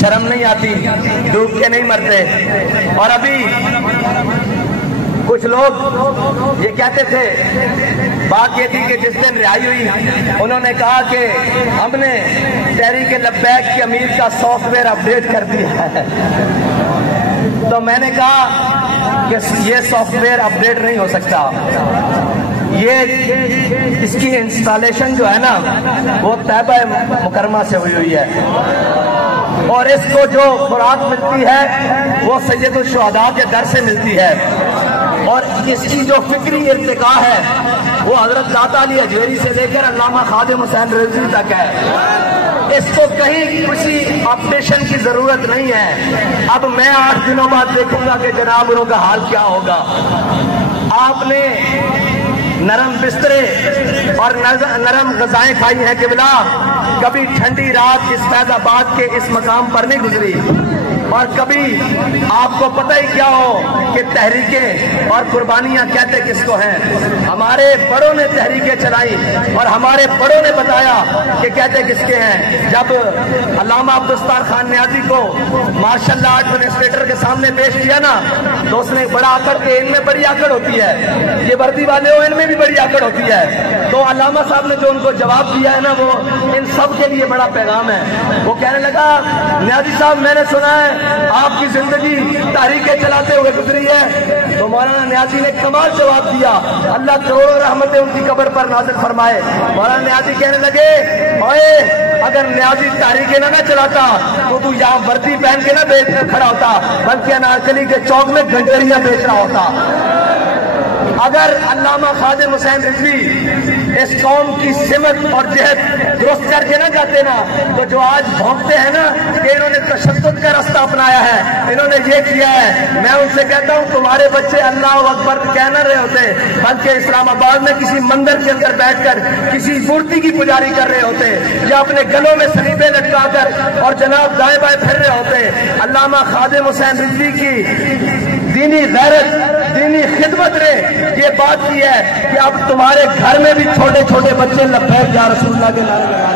شرم نہیں آتی، ڈوب کے نہیں مرتے۔ اور ابھی کچھ لوگ یہ کہتے تھے، بات یہ تھی کہ جس دن رہائی ہوئی انہوں نے کہا کہ ہم نے تحریک لبیک کے امیر کا سافٹ ویئر اپڈیٹ کر دیا ہے۔ تو میں نے کہا کہ یہ سافٹ ویئر اپڈیٹ نہیں ہو سکتا، یہ اس کی انسٹالیشن جو ہے نا وہ طیبہ مکرمہ سے ہوئی ہے، اور اس کو جو خوراک ملتی ہے وہ سید الشہداء کے در سے ملتی ہے، اور اس کی جو فکری ارتقاء ہے وہ حضرت داتا علی اجویری سے لے کر علامہ خادم حسین رضوی تک ہے۔ اس کو کہیں کسی اپڈیشن کی ضرورت نہیں ہے۔ اب میں 8 دنوں بعد دیکھوں گا کہ جناب انہوں کا حال کیا ہوگا۔ آپ نے نرم بسترے اور نرم غذائیں کھائی ہیں قبلہ، کبھی ٹھنڈی رات اس فیض آباد کے اس مقام پر نہیں گزری، اور کبھی آپ کو پتہ ہی کیا ہو کہ تحریکیں اور قربانیاں کہتے کس کو ہیں۔ ہمارے بڑوں نے تحریکیں چلائی اور ہمارے بڑوں نے بتایا کہ کہتے کس کے ہیں۔ جب علامہ عبدالستار خان نیازی کو ماشاء اللہ ایڈمنسٹریٹر کے سامنے پیش کیا نا تو اس نے بڑا آکڑ کہ ان میں بڑی آکڑ ہوتی ہے، یہ وردی والے ہو ان میں بھی بڑی آکڑ ہوتی ہے۔ تو علامہ صاحب نے جو ان کو جواب دیا ہے نا وہ ان سب کے لیے بڑا پیغام ہے۔ وہ کہنے لگا، نیازی صاحب میں نے سنا ہے آپ کی زندگی تحریکیں چلاتے ہوئے گزری ہے۔ تو مولانا نیازی نے کمال جواب دیا، اللہ کروڑوں رحمتیں ان کی قبر پر نازل فرمائے۔ مولانا نیازی کہنے لگے، اوئے اگر نیازی تحریکیں نہ چلاتا تو یہاں وردی پہن کے نہ کھڑا ہوتا بلکہ انارکلی کے چوک میں گھنٹریاں بیچ رہا ہوتا۔ اگر علامہ خادم حسین رضوی اس قوم کی سمت اور جہت درست کر کے نہ جاتے نا تو جو آج بھونکتے ہیں نا کہ انہوں نے تشدد کا رستہ اپنایا ہے، انہوں نے یہ کیا ہے، میں ان سے کہتا ہوں تمہارے بچے اللہ اکبر کہہ نہ رہے ہوتے بلکہ اسلام آباد میں کسی مندر کے اندر بیٹھ کر کسی مورتی کی پجاری کر رہے ہوتے یا اپنے گلوں میں سلیبے لٹکا کر اور جناب دائیں بائیں پھر رہے ہوتے۔ علامہ خادم حسین رضوی کی دینی غیرت، دینی خدمت نے یہ بات کی ہے کہ اب تمہارے گھر میں بھی چھوٹے چھوٹے بچے لبیک یا رسول اللہ کے نعرے لگائیں۔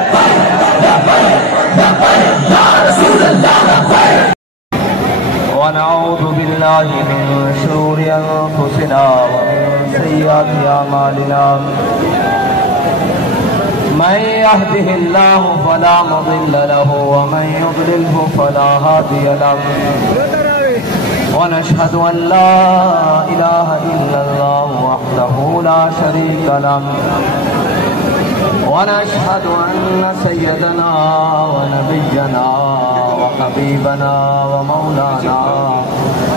ونعوذ باللہ من شرور انفسنا ومن سیئات اعمالنا، من يهده الله فلا مضل له ومن يضلله فلا هادي له، ونشهد أن لا إله إلا الله وحده لا شريك له، ونشهد أن سيدنا ونبينا وحبيبنا ومولانا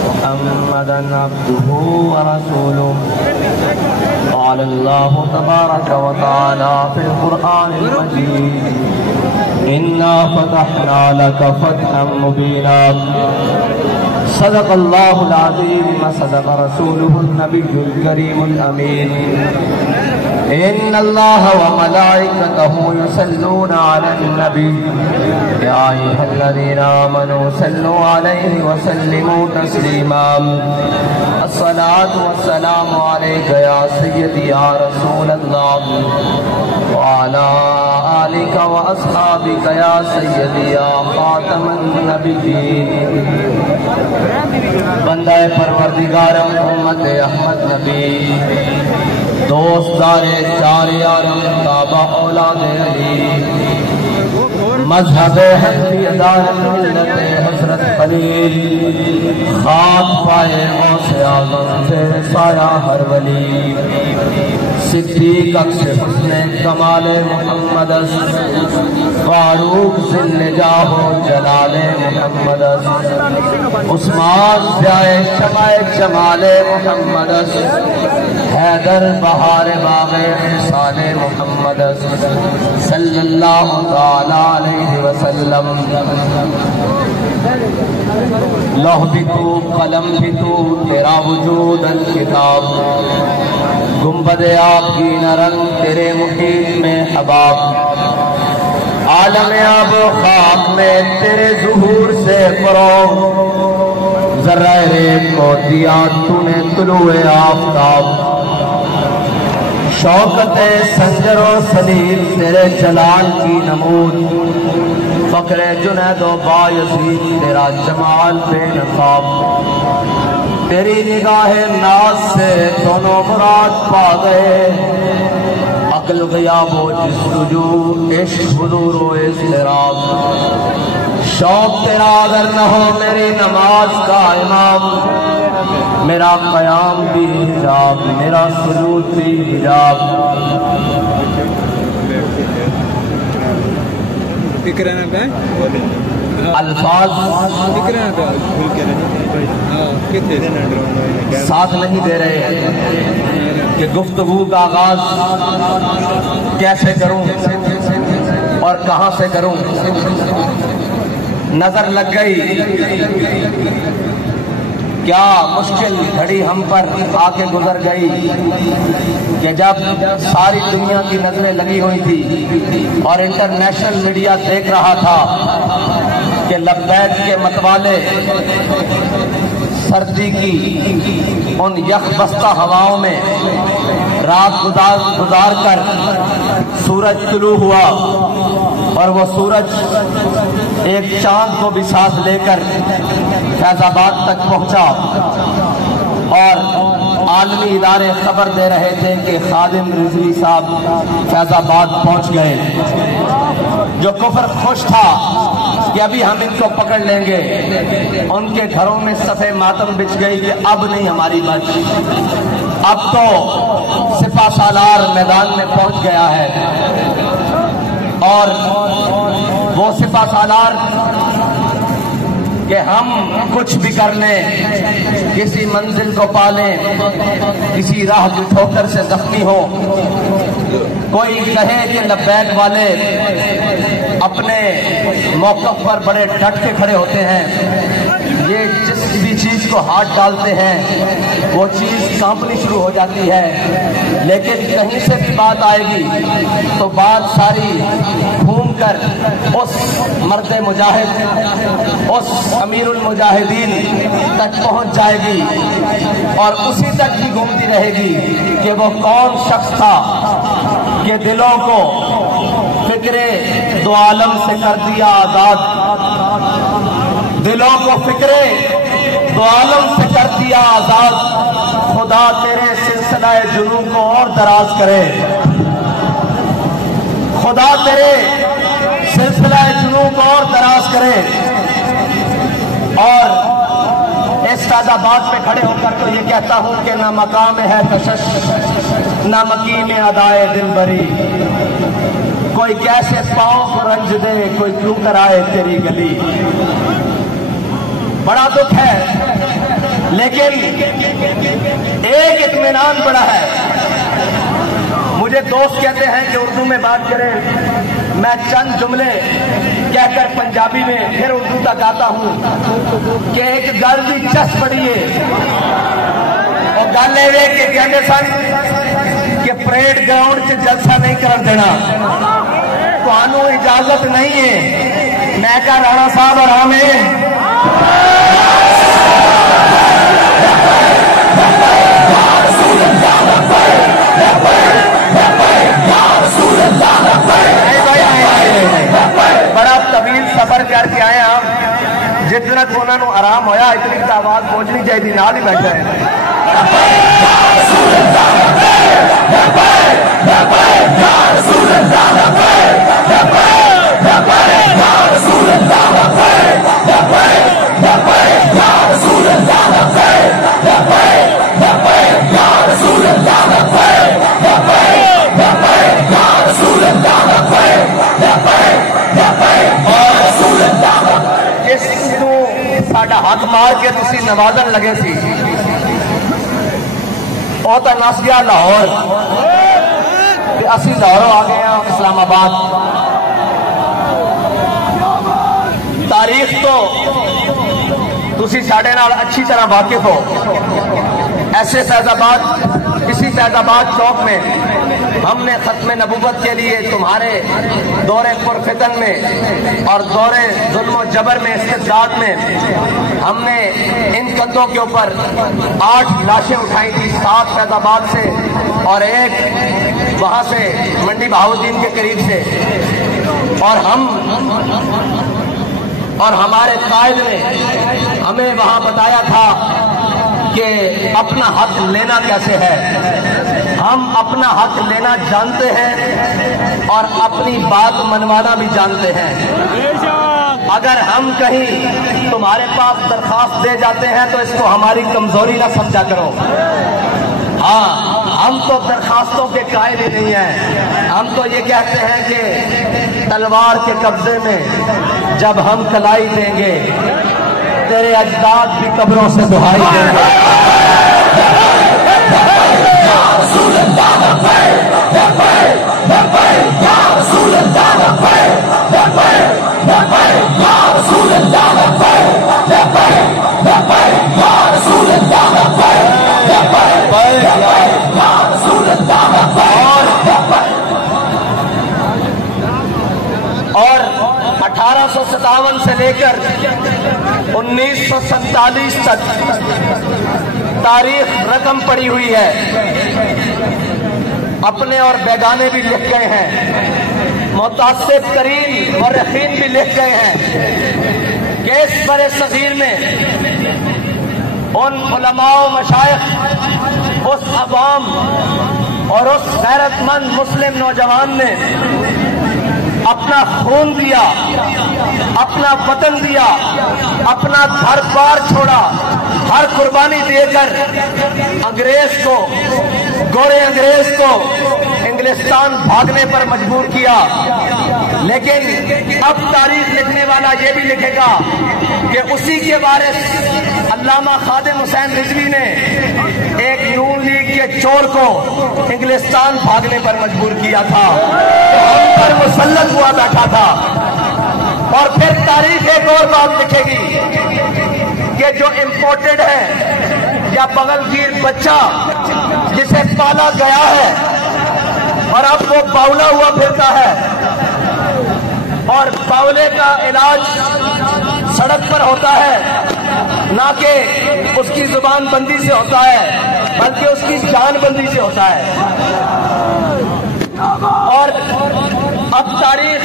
محمدا عبده ورسوله۔ قال الله تبارك وتعالى في القرآن المجيد، إنا فتحنا لك فتحا مبينا، صدق اللہ العظیم وصدق رسولہ النبی الکریم الامین۔ ان اللہ وملائکتہ یصلون علی النبی یا ایھا الذین آمنوا صلوا علیہ وسلموا تسلیما۔ الصلاۃ والسلام علیک یا سیدی یا رسول اللہ وعلی آلک واصحابک یا سیدی یا خاتم النبیین۔ بندہ پروردگارم امت احمد نبی، دوستدار چار یارم تابع اولاد علی، مذہب حنفی دار ملت حضرت خلیل، خاک پائے غوث اعظم سے سایہ ہر ولی، صدیق اکس حسن کمال محمد، فاروق ذل جاہ و جلال محمد، عثمان ضیاء شمع جمال محمد، حیدر بہار باغ احسان محمد صلی اللہ تعالی علیہ وسلم۔ لوح بھی تو قلم بھی تو تیرا وجود الکتاب، گنبد آپ کی نرنگ تیرے محیط میں حباب، عالم آب و خاک میں تیرے ظہور سے فروغ، ذرہ ریت کو دیا تو نے طلوع آفتاب، شوکت سنجر و سلیل تیرے جلال کی نمود، فخر جنید و بایزید تیرا جمال بے نقاب، تیری نگاہ ناز سے دونوں مراد پا گئے، عقل غیاب و جستجو عشق حضور و اضطراب، شوق تیرا اگر نہ ہو میری نماز کا امام، میرا قیام بھی حجاب، میرا سجود بھی حجاب۔ الفاظ ساتھ نہیں دے رہے کہ گفتگو کا آغاز کیسے کروں اور کہاں سے کروں۔ نظر لگ گئی کیا مشکل گھڑی ہم پر آ کے گزر گئی کہ جب ساری دنیا کی نظریں لگی ہوئی تھی اور انٹرنیشنل میڈیا دیکھ رہا تھا کہ لبیک کے متوالے سردی کی ان یخ بستہ ہواؤں میں رات گزار کر سورج طلوع ہوا اور وہ سورج ایک چاند کو بھی ساتھ لے کر فیض آباد تک پہنچا اور عالمی ادارے خبر دے رہے تھے کہ خادم رضوی صاحب فیض آباد پہنچ گئے۔ جو کفر خوش تھا کہ ابھی ہم ان کو پکڑ لیں گے، ان کے گھروں میں صفحے ماتم بچھ گئی کہ اب نہیں ہماری بچ، اب تو سپہ سالار میدان میں پہنچ گیا ہے اور وہ سپہ سالار کہ ہم کچھ بھی کر لیں، کسی منزل کو پالیں، کسی راہ جو ٹھوکر سے زخمی ہو، کوئی کہے کہ لبیک والے اپنے موقف پر بڑے ڈٹ کے کھڑے ہوتے ہیں، یہ جس بھی چیز کو ہاتھ ڈالتے ہیں وہ چیز کانپنی شروع ہو جاتی ہے، لیکن کہیں سے بھی بات آئے گی تو بات ساری گھوم کر اس مرد مجاہد، اس امیر المجاہدین تک پہنچ جائے گی اور اسی تک ہی گھومتی رہے گی کہ وہ کون شخص تھا کہ دلوں کو فکر دو عالم سے کر دیا آزاد، دلوں کو فکر دو عالم سے کر دیا آزاد، خدا تیرے سلسلہ جنوں کو اور دراز کرے، خدا تیرے سلسلہ جنوں کو اور دراز کرے۔ اور اس فیض آباد پہ کھڑے ہو کر تو یہ کہتا ہوں کہ نہ مقام ہے کشش، نہ مقیم ادائے دل بری، کوئی کیسے پاؤں کو رنج دے، کوئی کیوں کرائے تیری گلی۔ بڑا دکھ ہے لیکن ایک اطمینان بڑا ہے۔ مجھے دوست کہتے ہیں کہ اردو میں بات کریں، میں چند جملے کہہ کر پنجابی میں پھر اردو تک آتا ہوں کہ ایک گل بھی چس پڑی ہے اور گل یہ کہ کہتے سن کہ پریڈ گراؤنڈ سے جلسہ نہیں کر دینا، تو اجازت نہیں ہے۔ میں کہا رانا صاحب آرام ہے، بڑا طویل سفر کر کے آئے ہم، جتنا کو انہوں نے آرام ہویا اتنی تو آواز پہنچنی چاہیے، نال ہی بیٹھا ہے۔ ساڈا ہاتھ مار کے تسی نوازن لگے سی، وہ تو نس گیا لاہور، اسی لاہوروں آ گئے ہیں اسلام آباد۔ تاریخ تو تسی ساڈے نال اچھی طرح واقف ہو۔ ایسے فیض آباد، اسی فیض آباد چوک میں ہم نے ختم نبوت کے لیے تمہارے دور پرفتن میں اور دور ظلم و جبر میں، استبداد میں، ہم نے ان کندھوں کے اوپر 8 لاشیں اٹھائی تھی، 7 فیض آباد سے اور ایک وہاں سے منڈی بہاؤالدین کے قریب سے، اور ہمارے قائد نے ہمیں وہاں بتایا تھا کہ اپنا حق لینا کیسے ہے. ہم اپنا حق لینا جانتے ہیں اور اپنی بات منوانا بھی جانتے ہیں. اگر ہم کہیں تمہارے پاس درخواست دے جاتے ہیں تو اس کو ہماری کمزوری نہ سمجھا کرو. ہاں، ہم تو درخواستوں کے قائل ہی نہیں ہیں. ہم تو یہ کہتے ہیں کہ تلوار کے قبضے میں جب ہم کلائی دیں گے تیرے اجداد بھی قبروں سے دہائی دیں گے. اور 1857 سے لے کر 1947 تک تاریخ رقم پڑی ہوئی ہے. اپنے اور بیگانے بھی لکھ گئے ہیں، متعصب ترین مورخین بھی لکھ گئے ہیں کہ اس برِ صغیر میں ان علماء و مشائخ، اس عوام اور اس غیرت مند مسلم نوجوان نے اپنا خون دیا، اپنا وطن دیا، اپنا گھر بار چھوڑا، ہر قربانی دے کر انگریز کو، گورے انگریز کو انگلستان بھاگنے پر مجبور کیا. لیکن اب تاریخ لکھنے والا یہ بھی لکھے گا کہ اسی کے وارث علامہ خادم حسین رضوی نے ایک نون لیگ کے چور کو انگلستان بھاگنے پر مجبور کیا تھا، ہم پر مسلط ہوا بیٹھا تھا. اور پھر تاریخ ایک اور بات لکھے گی کہ جو امپورٹڈ ہے یا بغل گیر بچہ جسے پالا گیا ہے اور اب وہ باولا ہوا پھرتا ہے، اور باولے کا علاج سڑک پر ہوتا ہے، نہ کہ اس کی زبان بندی سے ہوتا ہے بلکہ اس کی جان بندی سے ہوتا ہے. اور اب تاریخ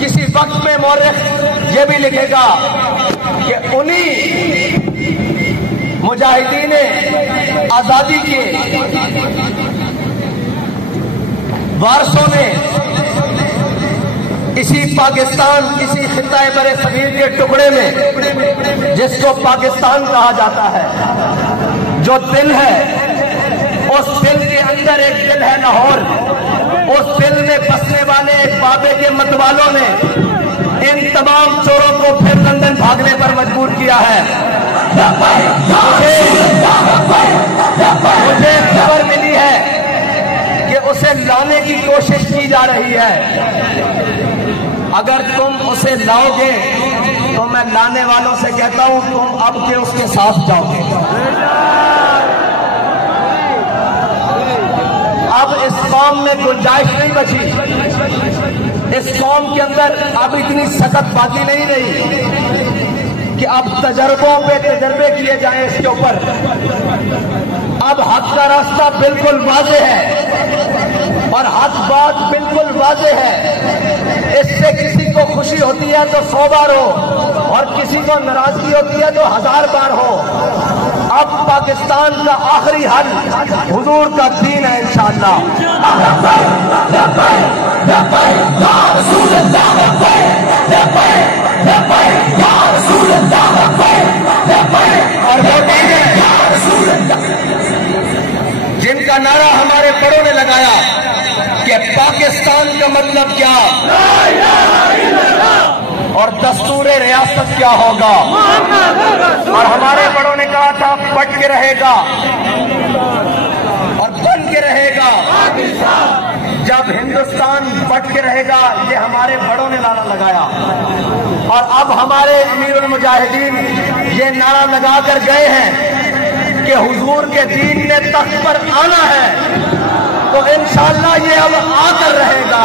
کسی وقت میں مورخ یہ بھی لکھے گا کہ انہی مجاہدین آزادی کے وارثوں نے اسی پاکستان، اسی خطہ برِ صغیر کے ٹکڑے میں جس کو پاکستان کہا جاتا ہے، جو دل ہے، اس دل کے اندر ایک دل ہے لاہور. اس دل میں بسنے والے ایک بابے کے متوالوں نے ان تمام چوروں کو پھر لندن بھاگنے پر مجبور کیا ہے. مجھے خبر ملی ہے کہ اسے لانے کی کوشش کی جا رہی ہے. اگر تم اسے لاؤ گے تو میں لانے والوں سے کہتا ہوں تم اب کے اس کے ساتھ جاؤ گے. اب اس قوم میں گنجائش نہیں بچی، اس قوم کے اندر اب اتنی سخت باقی نہیں رہی کہ اب تجربوں پہ تجربے کیے جائیں اس کے اوپر. اب حق کا راستہ بالکل واضح ہے اور حق بات بالکل واضح ہے. اس سے کسی کو خوشی ہوتی ہے تو 100 بار ہو اور کسی کو ناراضگی ہوتی ہے تو 1000 بار ہو. اب پاکستان کا آخری حل حضور کا دین ہے انشاءاللہ. اور وہ جن کا نعرہ ہمارے بڑوں نے لگایا کہ پاکستان کا مطلب کیا اور دستور ریاست کیا ہوگا، اور ہمارے بڑوں نے کہا تھا پٹ کے رہے گا اور بن کے رہے گا. جب ہندوستان پٹ کے رہے گا، یہ ہمارے بڑوں نے نعرہ لگایا. اور اب ہمارے امیر المجاہدین یہ نعرہ لگا کر گئے ہیں کہ حضور کے دین نے تخت پر آنا ہے، تو انشاءاللہ یہ اب آ کر رہے گا.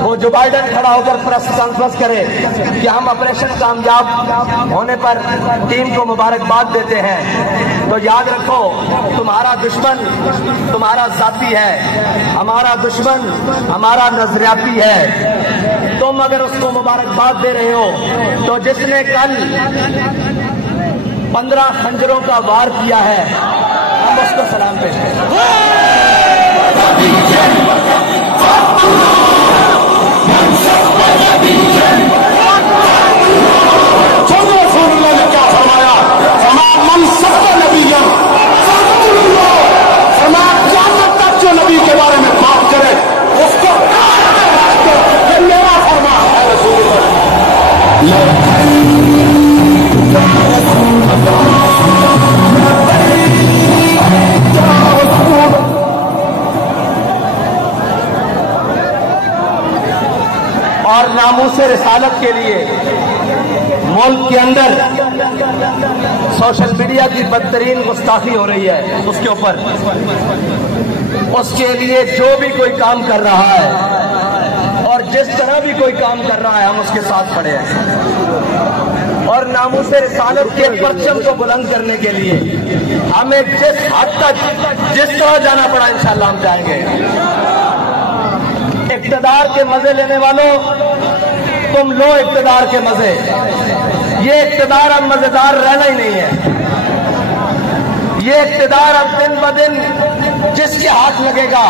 وہ جو بائیڈن کھڑا ہو کر پریس کانفرنس کرے کہ ہم آپریشن کامیاب ہونے پر ٹیم کو مبارکباد دیتے ہیں، تو یاد رکھو تمہارا دشمن تمہارا ذاتی ہے، ہمارا دشمن ہمارا نظریاتی ہے۔ تم اگر اس کو مبارکباد دے رہے ہو تو جس نے کل 15 خنجروں کا وار کیا ہے ہم اس کو سلام پیش کریں۔ اور ناموس رسالت کے لیے ملک کے اندر سوشل میڈیا کی بدترین گستاخی ہو رہی ہے، اس کے اوپر اس کے لیے جو بھی کوئی کام کر رہا ہے اور جس طرح بھی کوئی کام کر رہا ہے ہم اس کے ساتھ کھڑے ہیں، اور ناموس رسالت کے پرچم کو بلند کرنے کے لیے ہمیں جس حد تک جس طرح جانا پڑا انشاءاللہ ہم جائیں گے۔ اقتدار کے مزے لینے والوں تم لو اقتدار کے مزے، یہ اقتدار اب مزیدار رہنا ہی نہیں ہے، یہ اقتدار اب دن بدن جس کے ہاتھ لگے گا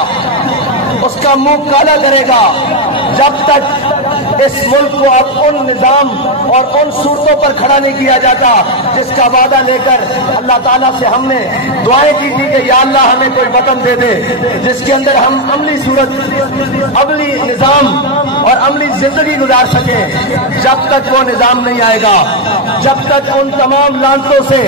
اس کا منہ کالا کرے گا، جب تک اس ملک کو اب ان نظام اور ان صورتوں پر کھڑا نہیں کیا جاتا جس کا وعدہ لے کر اللہ تعالیٰ سے ہم نے دعائیں کی تھی کہ یا اللہ ہمیں کوئی وطن دے دے جس کے اندر ہم عملی صورت، عملی نظام اور عملی زندگی گزار سکیں۔ جب تک وہ نظام نہیں آئے گا، جب تک ان تمام لعنتوں سے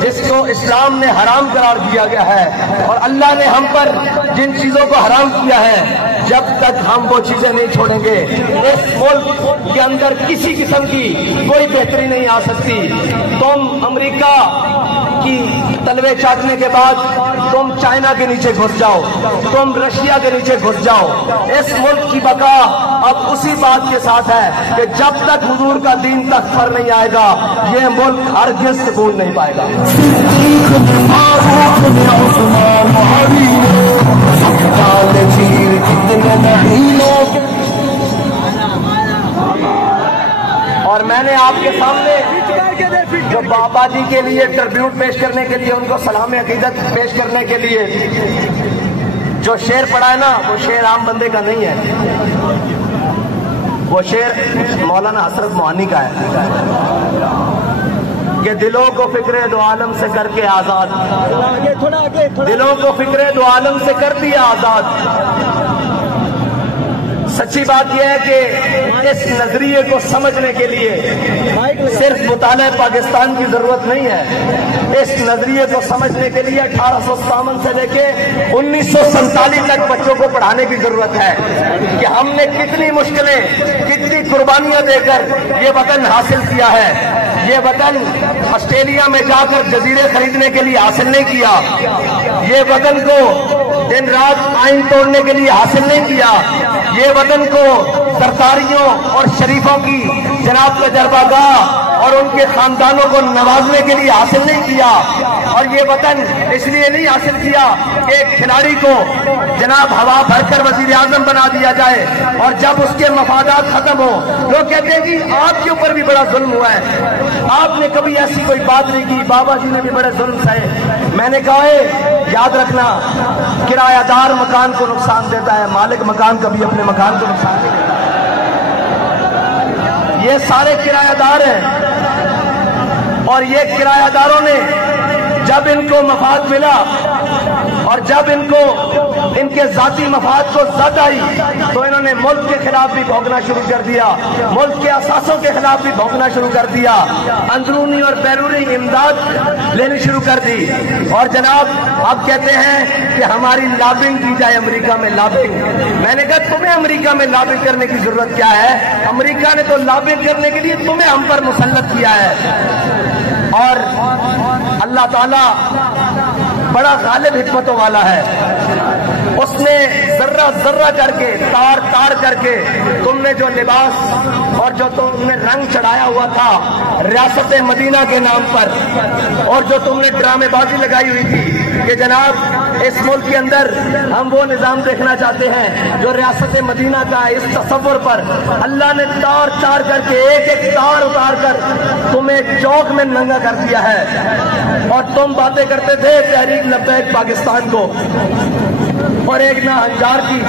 جس کو اسلام نے حرام قرار دیا گیا ہے اور اللہ نے ہم پر جن چیزوں کو حرام کیا ہے، جب تک ہم وہ چیزیں نہیں چھوڑیں گے اس ملک کے اندر کسی قسم کی کوئی بہتری نہیں آ سکتی۔ تم امریکہ کی تلوے چاٹنے کے بعد تم چائنا کے نیچے گھس جاؤ، تم رشیا کے نیچے گھس جاؤ، اس ملک کی بقا اب اسی بات کے ساتھ ہے کہ جب تک حضور کا دین تخت پر نہیں آئے گا یہ ملک ہرگز سکون نہیں پائے گا۔ اور میں نے آپ کے سامنے جو بابا جی کے لیے ٹربیوٹ پیش کرنے کے لیے، ان کو سلام عقیدت پیش کرنے کے لیے جو شعر پڑھا ہے نا، وہ شعر عام بندے کا نہیں ہے، وہ شعر مولانا حسرت موہانی کا ہے کہ دلوں کو فکر دو عالم سے کر کے آزاد، دلوں کو فکر دو عالم سے کر دیا آزاد۔ سچی بات یہ ہے کہ اس نظریے کو سمجھنے کے لیے صرف مطالعہ پاکستان کی ضرورت نہیں ہے، اس نظریے کو سمجھنے کے لیے 1857 سے لے کے 1947 تک بچوں کو پڑھانے کی ضرورت ہے کہ ہم نے کتنی مشکلیں، کتنی قربانیاں دے کر یہ وطن حاصل کیا ہے۔ یہ وطن آسٹریلیا میں جا کر جزیرے خریدنے کے لیے حاصل نہیں کیا، یہ وطن کو دن رات آئین توڑنے کے لیے حاصل نہیں کیا، یہ وطن کو سرکاریوں اور شریفوں کی جناب تجربہ گاہ اور ان کے خاندانوں کو نوازنے کے لیے حاصل نہیں کیا، اور یہ وطن اس لیے نہیں حاصل کیا کہ ایک کھلاڑی کو جناب ہوا بھر کر وزیر اعظم بنا دیا جائے اور جب اس کے مفادات ختم ہو لوگ کہتے ہیں کہ آپ کے اوپر بھی بڑا ظلم ہوا ہے، آپ نے کبھی ایسی کوئی بات نہیں کی، بابا جی نے بھی بڑے ظلم سہے۔ میں نے کہا ہے یاد رکھنا، کرایہ دار مکان کو نقصان دیتا ہے، مالک مکان کبھی اپنے مکان کو نقصان نہیں دیتا۔ یہ سارے کرایہ دار ہیں اور یہ کرایہ داروں نے جب ان کو مفاد ملا اور جب ان کو ان کے ذاتی مفاد کو زد آئی تو انہوں نے ملک کے خلاف بھی بھونکنا شروع کر دیا، ملک کے اساسوں کے خلاف بھی بھونکنا شروع کر دیا، اندرونی اور بیرونی امداد لینی شروع کر دی، اور جناب آپ کہتے ہیں کہ ہماری لابنگ کی جائے امریکہ میں لابنگ۔ میں نے کہا تمہیں امریکہ میں لابنگ کرنے کی ضرورت کیا ہے؟ امریکہ نے تو لابنگ کرنے کے لیے تمہیں ہم پر مسلط کیا ہے۔ اور اللہ تعالیٰ بڑا غالب حکمتوں والا ہے. اس نے ذرہ ذرہ کر کے تار تار کر کے تم نے جو لباس اور جو تم نے رنگ چڑھایا ہوا تھا ریاست مدینہ کے نام پر، اور جو تم نے ڈرامے بازی لگائی ہوئی تھی کہ جناب اس ملک کے اندر ہم وہ نظام دیکھنا چاہتے ہیں جو ریاست مدینہ کا ہے، اس تصور پر اللہ نے تار تار کر کے ایک ایک تار اتار کر تمہیں چوک میں ننگا کر دیا ہے. اور تم باتیں کرتے تھے تحریک لبیک پاکستان کو، اور ایک نہ ہنجار کی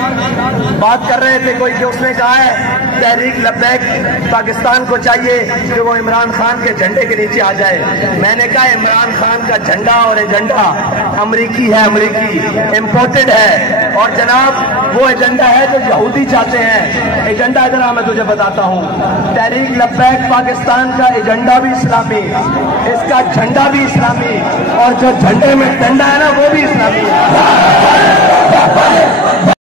بات کر رہے تھے کوئی کہ اس نے کہا ہے تحریک لبیک پاکستان کو چاہیے کہ وہ عمران خان کے جھنڈے کے نیچے آ جائے. میں نے کہا عمران خان کا جھنڈا اور ایجنڈا امریکی ہے، امریکی امپورٹڈ ہے، اور جناب وہ ایجنڈا ہے جو یہودی چاہتے ہیں. ایجنڈا ادھر میں تجھے بتاتا ہوں. تحریک لبیک پاکستان کا ایجنڈا بھی اسلامی، اس کا جھنڈا بھی اسلامی، اور جو جھنڈے میں ڈنڈا ہے نا وہ بھی اسلامی ہے.